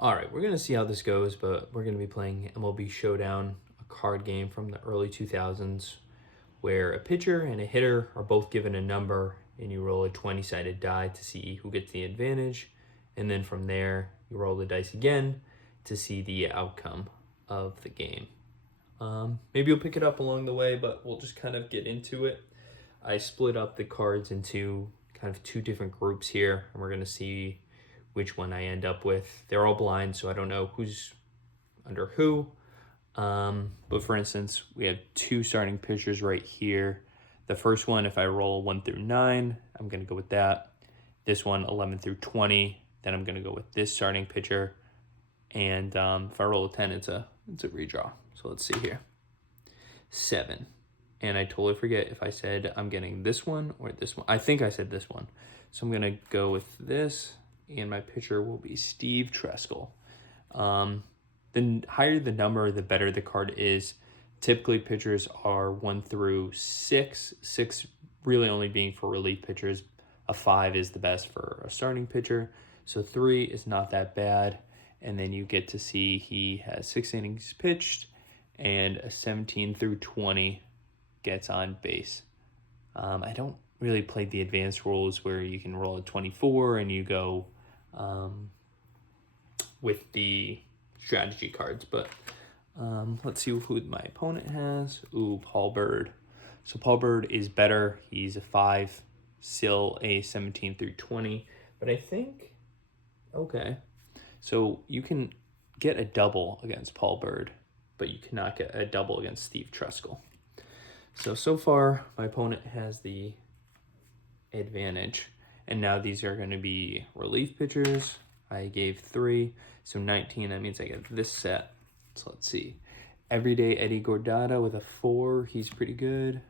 All right, we're going to see how this goes, but we're going to be playing MLB Showdown, a card game from the early 2000s where a pitcher and a hitter are both given a number and you roll a 20-sided die to see who gets the advantage. And then from there, you roll the dice again to see the outcome of the game. Maybe you'll pick it up along the way, but we'll just kind of get into it. I split up the cards into kind of two different groups here, and we're going to see which one I end up with. They're all blind, so I don't know who's under who. But for instance, we have two starting pitchers right here. The first one, if I roll 1 through 9, I'm going to go with that. This one, 11 through 20, then I'm going to go with this starting pitcher. And if I roll a 10, it's a redraw. So let's see here. 7. And I totally forget if I said I'm getting this one or this one. I think I said this one. So I'm going to go with this, and my pitcher will be Steve Trachsel. The higher the number, the better the card is. Typically, pitchers are 1 through 6. 6 really only being for relief pitchers. A 5 is the best for a starting pitcher. So 3 is not that bad. And then you get to see he has 6 innings pitched, and a 17 through 20 gets on base. I don't really play the advanced rules where you can roll a 24 and you go with the strategy cards, but let's see who my opponent has. Ooh, Paul Byrd. So Paul Byrd is better. He's a 5, still a 17 through 20, but I think, okay. So you can get a double against Paul Byrd, but you cannot get a double against Steve Trachsel. So far, my opponent has the advantage. And now these are going to be relief pitchers. I gave 3, so 19. That means I get this set. So let's see. Everyday Eddie Gordata with a 4. He's pretty good.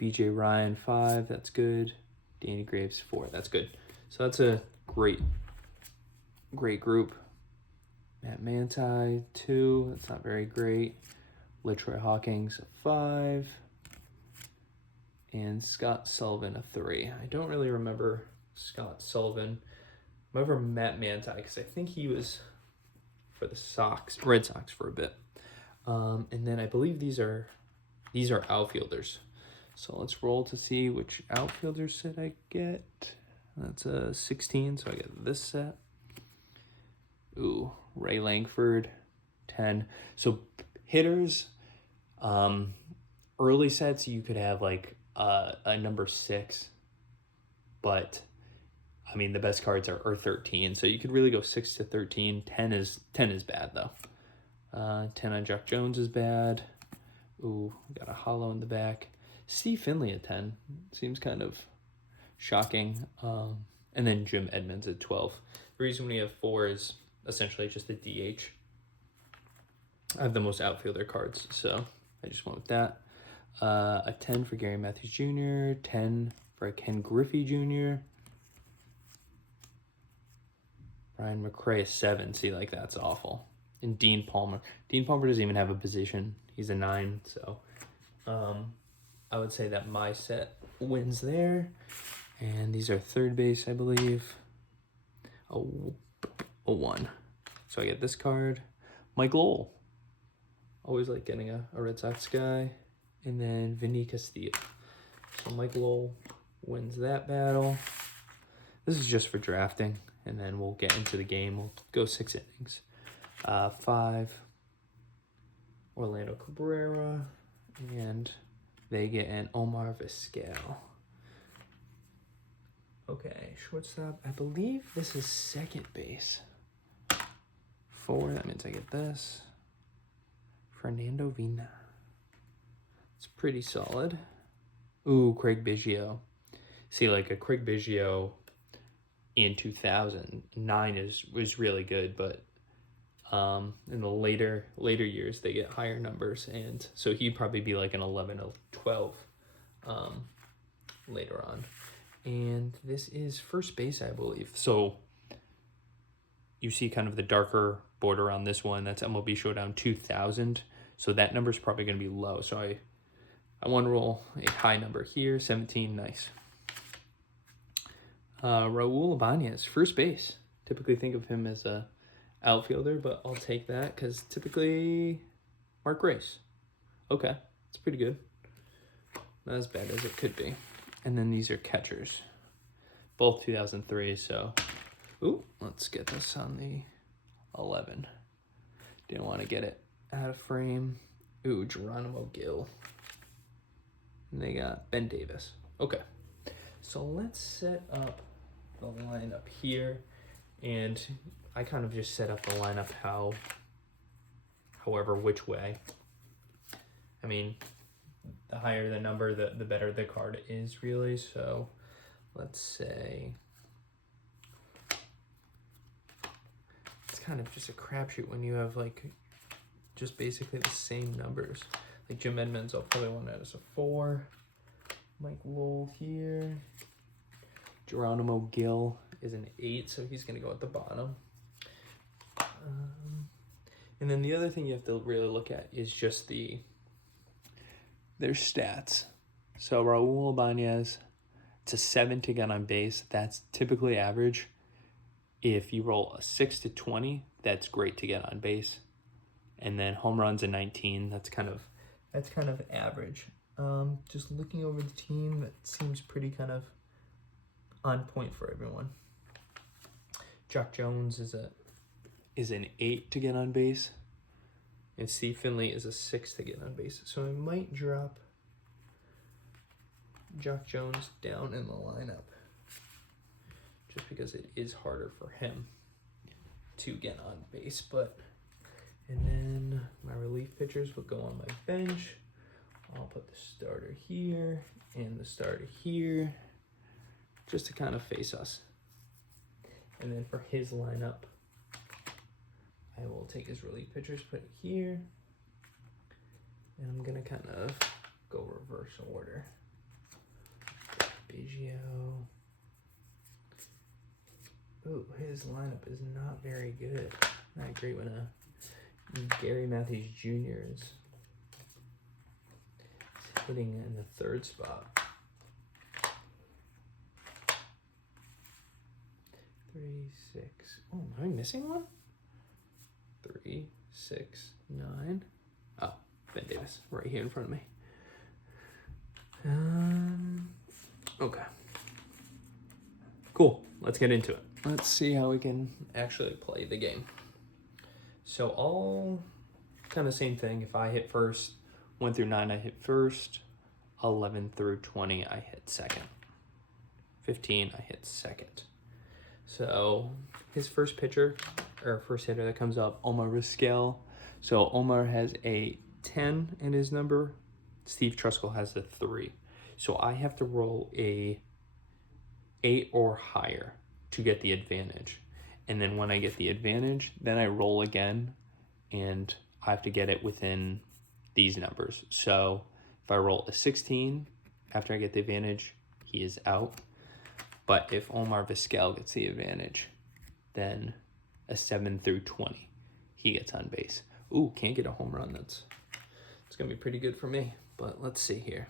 BJ Ryan, 5. That's good. Danny Graves, 4. That's good. So that's a great group. Matt Manti, 2. That's not very great. LaTroy Hawkins, a 5. And Scott Sullivan, a 3. I don't really remember Scott Sullivan. I remember Matt Manti because I think he was for the Red Sox for a bit. And then I believe these are outfielders. So let's roll to see which outfielder set I get. That's a 16, so I get this set. Ooh, Ray Langford, 10. So hitters, early sets you could have like a number 6, but I mean the best cards are 13, so you could really go 6 to 13. 10 is bad though. 10 on Jock Jones is bad. Ooh, got a hollow in the back. Steve Finley at 10 seems kind of shocking. And then Jim Edmonds at 12. The reason we have 4 is essentially just a DH. I have the most outfielder cards, so I just went with that. A 10 for Gary Matthews Jr., 10 for Ken Griffey Jr., Brian McRae is 7. See, like, that's awful. And Dean Palmer. Dean Palmer doesn't even have a position. He's a 9, so I would say that my set wins there. And these are third base, I believe. A 1. So I get this card. Mike Lowell. Always like getting a Red Sox guy. And then Vinny Castillo. So Mike Lowell wins that battle. This is just for drafting. And then we'll get into the game. We'll go 6 innings. 5. Orlando Cabrera. And they get an Omar Vizquel. Okay, shortstop. I believe this is second base. 4, that means I get this. Fernando Vina. It's pretty solid. Ooh, Craig Biggio. See, like a Craig Biggio in 2009 was really good, but in the later years they get higher numbers, and so he'd probably be like an 11 or 12 later on. And this is first base, I believe. So you see kind of the darker border on this one. That's MLB Showdown 2000. So that number is probably going to be low. So I want to roll a high number here. 17, nice. Raul Ibanez, first base. Typically think of him as a outfielder, but I'll take that because typically Mark Grace. Okay, it's pretty good. Not as bad as it could be. And then these are catchers. Both 2003, so... Ooh, let's get this on the 11. Didn't want to get it out of frame. Ooh, Geronimo Gill. And they got Ben Davis. Okay, so let's set up the lineup here. And I kind of just set up the lineup however, which way. I mean, the higher the number, the better the card is, really. So let's say it's kind of just a crapshoot when you have like just basically the same numbers. Like Jim Edmonds, I'll probably want that as a 4. Mike Lowell here. Geronimo Gill is an 8, so he's going to go at the bottom. And then the other thing you have to really look at is just their stats. So Raul Ibanez, it's a 7 to get on base. That's typically average. If you roll a 6 to 20, that's great to get on base. And then home runs a 19. That's kind of average. Just looking over the team, that seems pretty kind of on point for everyone. Jock Jones is an 8 to get on base. And Steve Finley is a 6 to get on base. So I might drop Jock Jones down in the lineup just because it is harder for him to get on base. And then my relief pitchers will go on my bench. I'll put the starter here and the starter here just to kind of face us. And then for his lineup, I will take his relief pitchers, put it here, and I'm going to kind of go reverse order. Biggio. Ooh, his lineup is not very good. Not great when Gary Matthews Jr. is hitting in the 3rd spot. 3, 6. Oh, am I missing one? 3, 6, 9. Oh, Ben Davis, right here in front of me. Okay. Cool. Let's get into it. Let's see how we can actually play the game. So all kind of same thing. If I hit first, 1 through 9, I hit first. 11 through 20, I hit second. 15, I hit second. So his first pitcher, or first hitter that comes up, Omar Daal. So Omar has a 10 in his number. Steve Trachsel has a 3. So I have to roll a 8 or higher to get the advantage. And then when I get the advantage, then I roll again, and I have to get it within these numbers. So if I roll a 16 after I get the advantage, he is out. But if Omar Daal gets the advantage, then a 7 through 20, he gets on base. Ooh, can't get a home run. It's going to be pretty good for me. But let's see here.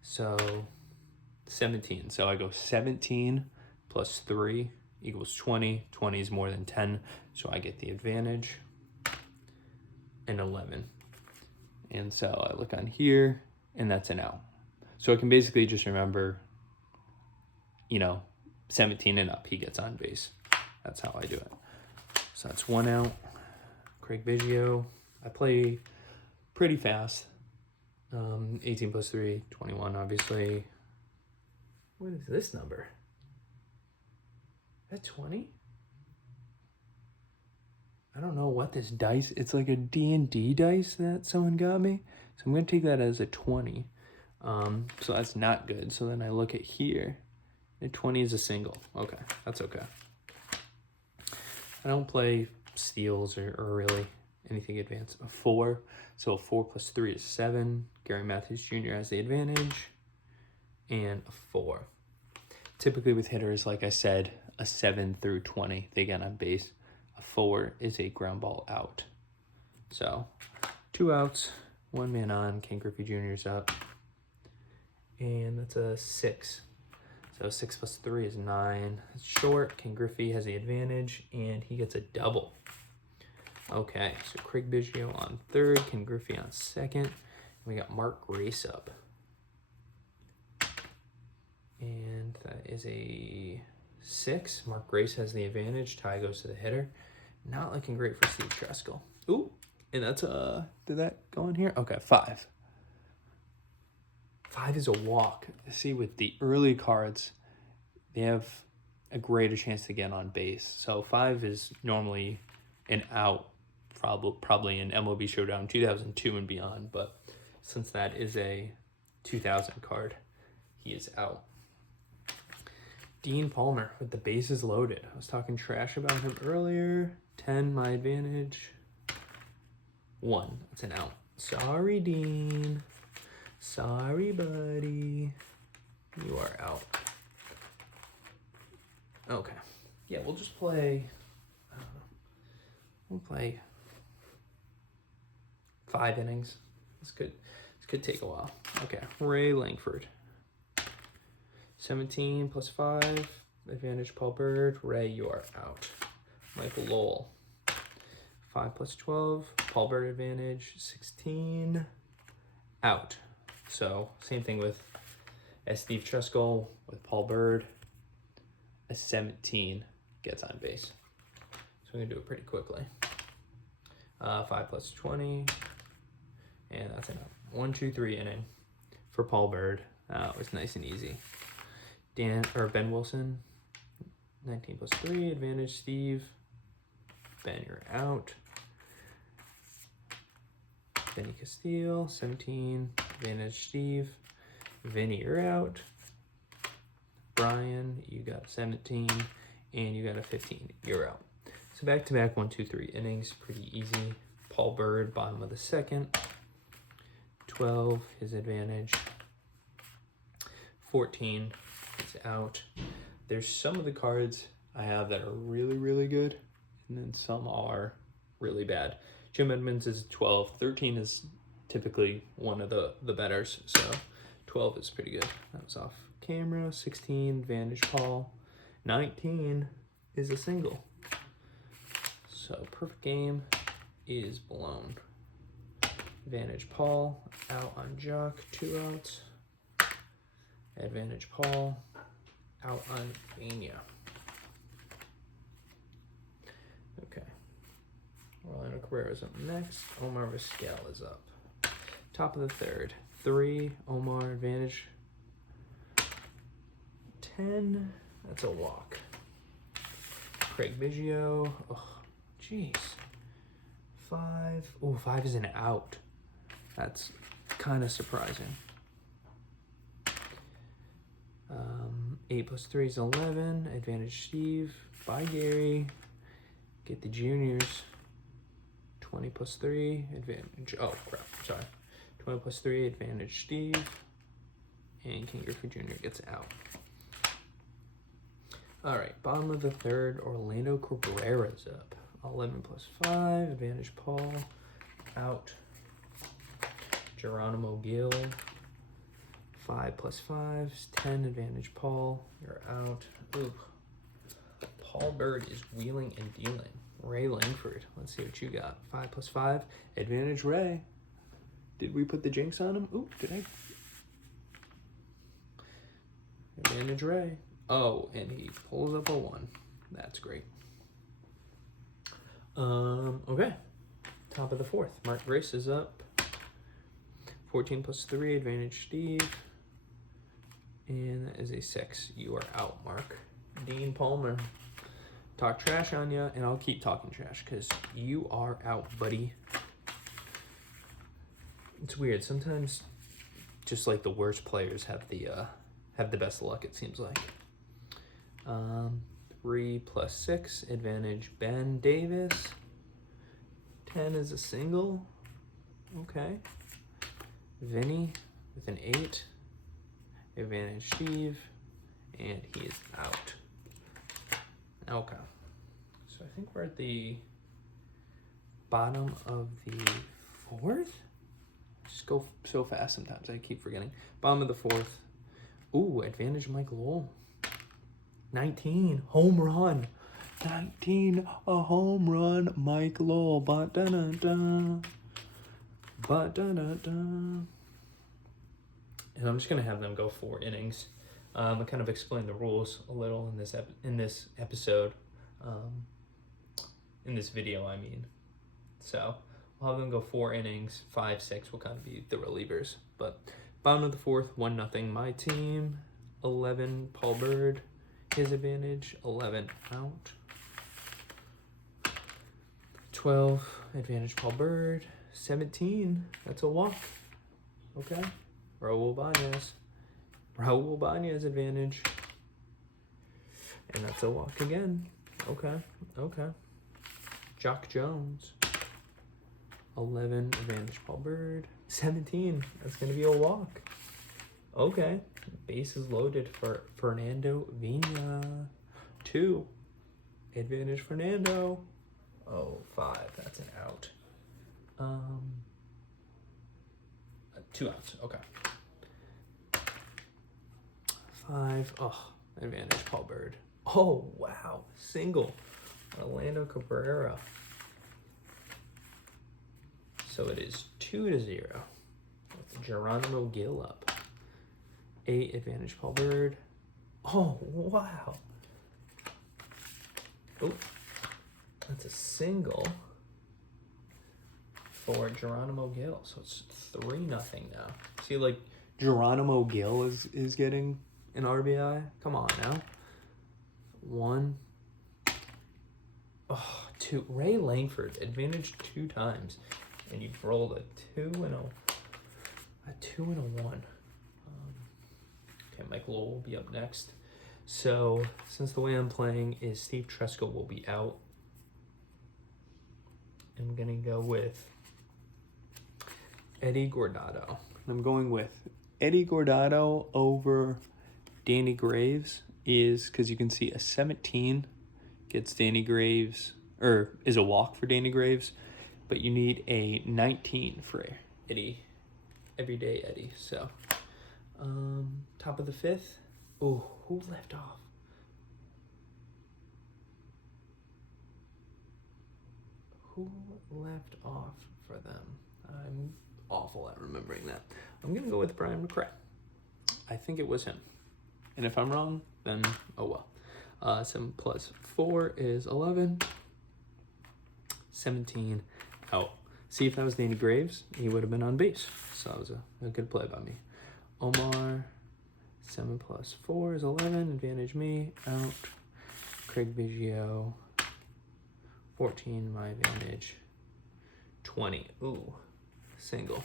So 17. So I go 17 plus 3 equals 20. 20 is more than 10, so I get the advantage. And 11. And so I look on here, and that's an out. So I can basically just remember, 17 and up, he gets on base. That's how I do it. So that's 1 out. Craig Biggio. I play pretty fast. 18 plus 3, 21, obviously. What is this number? Is that 20? I don't know what this dice, it's like a D&D dice that someone got me. So I'm going to take that as a 20. So that's not good. So then I look at here. And 20 is a single. Okay, that's okay. I don't play steals or really anything advanced. A 4. So 4 plus 3 is 7. Gary Matthews Jr. has the advantage. And a 4. Typically with hitters, like I said, a 7 through 20, they get on base. A 4 is a ground ball out. So 2 outs, 1 man on. Ken Griffey Jr. is up. And that's a 6. So 6 plus 3 is 9. It's short. Ken Griffey has the advantage, and he gets a double. Okay, so Craig Biggio on third, Ken Griffey on second. We got Mark Grace up. And that is a 6. Mark Grace has the advantage. Tie goes to the hitter. Not looking great for Steve Trachsel. Ooh, and that's did that go in here? Okay, 5. 5 is a walk. See, with the early cards, they have a greater chance to get on base. So 5 is normally an out, probably in MLB Showdown 2002 and beyond. But since that is a 2000 card, he is out. Dean Palmer with the bases loaded. I was talking trash about him earlier. 10, my advantage. 1, it's an out. Sorry, Dean. Sorry, buddy. You are out. Okay. Yeah, we'll just play. We'll play 5 innings. This could take a while. Okay, Ray Langford. 17 plus 5. Advantage Paul Byrd. Ray, you are out. Michael Lowell. 5 plus 12. Paul Byrd advantage. 16. Out. So same thing with Steve Trachsel with Paul Byrd. A 17 gets on base. So we're gonna do it pretty quickly. 5 plus 20. And that's enough. 1, 2, 3 inning for Paul Byrd. It was nice and easy. Ben Wilson, 19 plus 3, advantage Steve. Ben, you're out. Vinny Castile, 17, advantage Steve. Vinny, you're out. Brian, you got 17, and you got a 15. You're out. So back-to-back 1, 2, 3 innings, pretty easy. Paul Byrd, bottom of the second. 12, his advantage. 14. It's out. There's some of the cards I have that are really, really good, and then some are really bad. Jim Edmonds is 12. 13 is typically one of the betters, so 12 is pretty good. That was off camera. 16, advantage Paul. 19 is a single. So perfect game is blown. Advantage Paul, out on Jock, 2 outs. Advantage Paul, out on Mania. Okay. Orlando Cabrera's up next. Omar Vizquel is up. Top of the third. 3, Omar, advantage. 10, that's a walk. Craig Biggio, oh, jeez. 5, oh, 5 is an out. That's kind of surprising. 8 plus 3 is 11. Advantage Steve. Bye, Gary. Get the juniors. 20 plus 3. Advantage. Oh, crap. Sorry. 20 plus 3. Advantage Steve. And King Griffey Jr. gets out. All right. Bottom of the third. Orlando Cabrera's up. 11 plus 5. Advantage Paul. Out. Geronimo Gill. 5 plus 5 is 10, advantage Paul. You're out. Ooh. Paul Byrd is wheeling and dealing. Ray Langford. Let's see what you got. 5 plus 5, advantage Ray. Did we put the jinx on him? Ooh, did I? Advantage Ray. Oh, and he pulls up a 1. That's great. Okay. Top of the fourth. Mark Grace is up. 14 plus 3, advantage Steve. And that is a 6. You are out, Mark. Dean Palmer. Talk trash on you, and I'll keep talking trash because you are out, buddy. It's weird. Sometimes just like the worst players have the best luck, it seems like. 3 plus 6, advantage Ben Davis. 10 is a single. Okay. Vinny with an 8. Advantage Steve. And he is out. Okay. So I think we're at the bottom of the fourth. Just go so fast sometimes. I keep forgetting. Bottom of the fourth. Ooh, advantage Mike Lowell. 19. Home run. 19, a home run, Mike Lowell. Ba-da-da-da. Ba-da-da-da. And I'm just going to have them go 4 innings. I kind of explained the rules a little in this episode. In this video, I mean. So we'll have them go 4 innings. 5, 6 will kind of be the relievers. But bottom of the 4th, 1-0 my team. 11, Paul Byrd. His advantage, 11 out. 12, advantage Paul Byrd. 17, that's a walk. Okay. Raul Banez advantage. And that's a walk again. Okay. Jock Jones. 11, advantage Paul Byrd. 17, that's going to be a walk. Okay. Bases loaded for Fernando Vina. 2, advantage Fernando. Oh, 5, that's an out. 2 outs, okay. 5, advantage Paul Byrd. Oh, wow, single. Orlando Cabrera. So it is 2-0 with Geronimo Gil up. 8, advantage Paul Byrd. Oh, wow. Oh, that's a single for Geronimo Gil. So it's 3-0 now. See, like, Geronimo Gil is getting an RBI. Come on now. 1. Oh, 2. Ray Langford, advantage 2 times. And you rolled a 2 and a 1. Okay, Mike Lowell will be up next. So, since the way I'm playing is Steve Trachsel will be out, I'm going to go with Eddie Guardado. I'm going with Eddie Guardado over Danny Graves is because you can see a 17 gets Danny Graves, or is a walk for Danny Graves, but you need a 19 for Eddie, everyday Eddie. So, top of the 5th. Oh, who left off? Who left off for them? I'm awful at remembering that. I'm going to go with Brian McRae. I think it was him. And if I'm wrong, then oh well. 7 plus 4 is 11. 17 out. See, if that was Danny Graves, he would have been on base. So that was a good play by me. Omar, 7 plus 4 is 11. Advantage me. Out. Craig Biggio, 14, my advantage. 20. Ooh, single.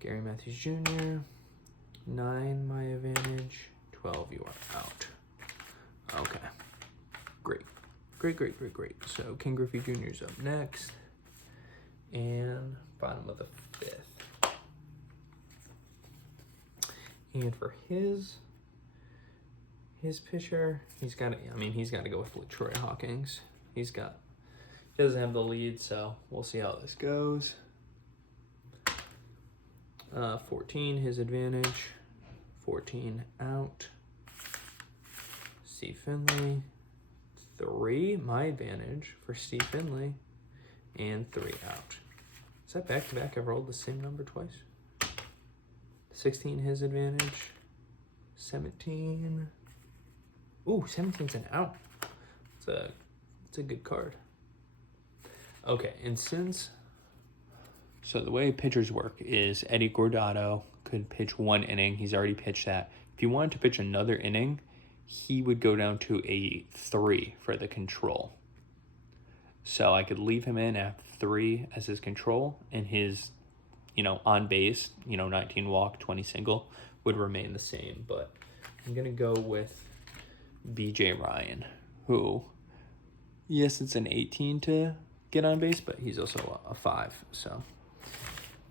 Gary Matthews Jr., 9, my advantage. 12, you are out. Okay. Great. So Ken Griffey Jr. is up next. And bottom of the 5th. And for his pitcher, he's got to go with LaTroy Hawkins. He doesn't have the lead, so we'll see how this goes. 14, his advantage. 14 out. Steve Finley. 3, my advantage for Steve Finley. And 3 out. Is that back-to-back? I've rolled the same number twice. 16, his advantage. 17. Ooh, 17's an out. It's a good card. Okay, and so the way pitchers work is Eddie Guardado could pitch 1 inning. He's already pitched that. If you wanted to pitch another inning, he would go down to a 3 for the control. So I could leave him in at 3 as his control, and his, on base, 19 walk, 20 single would remain the same. But I'm going to go with BJ Ryan, who, yes, it's an 18 to get on base, but he's also a 5. So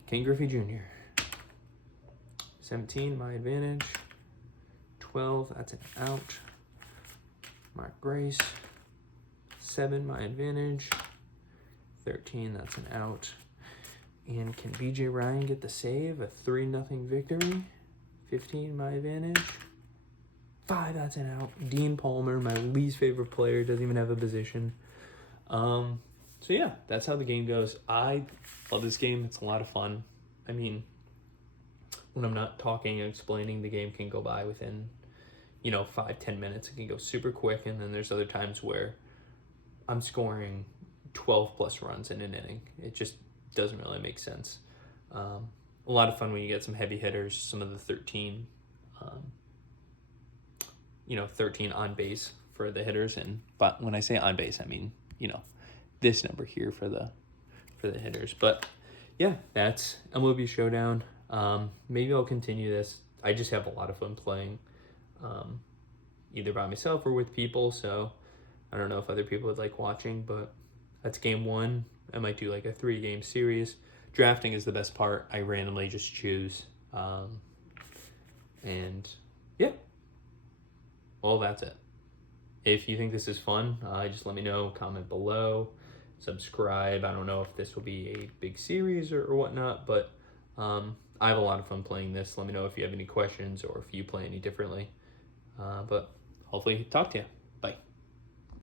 Ken Griffey Jr., 17, my advantage. 12, that's an out. Mark Grace, 7, my advantage. 13, that's an out. And can BJ Ryan get the save? A 3-0 victory. 15, my advantage. 5 outs and out. Dean Palmer, my least favorite player, doesn't even have a position. So yeah, that's how the game goes. I love this game. It's a lot of fun. I mean, when I'm not talking and explaining, the game can go by within, 5-10 minutes. It can go super quick, and then there's other times where I'm scoring 12 plus runs in an inning. It just doesn't really make sense. A lot of fun when you get some heavy hitters, some of the 13 on base for the hitters. But when I say on base, I mean, this number here for the hitters. But yeah, that's MLB Showdown. Maybe I'll continue this. I just have a lot of fun playing, either by myself or with people. So I don't know if other people would like watching, but that's game 1. I might do like a 3-game series. Drafting is the best part. I randomly just choose. And yeah, well, that's it. If you think this is fun, just let me know, comment below, subscribe. I don't know if this will be a big series or whatnot, but I have a lot of fun playing this. Let me know if you have any questions or if you play any differently. But hopefully talk to you.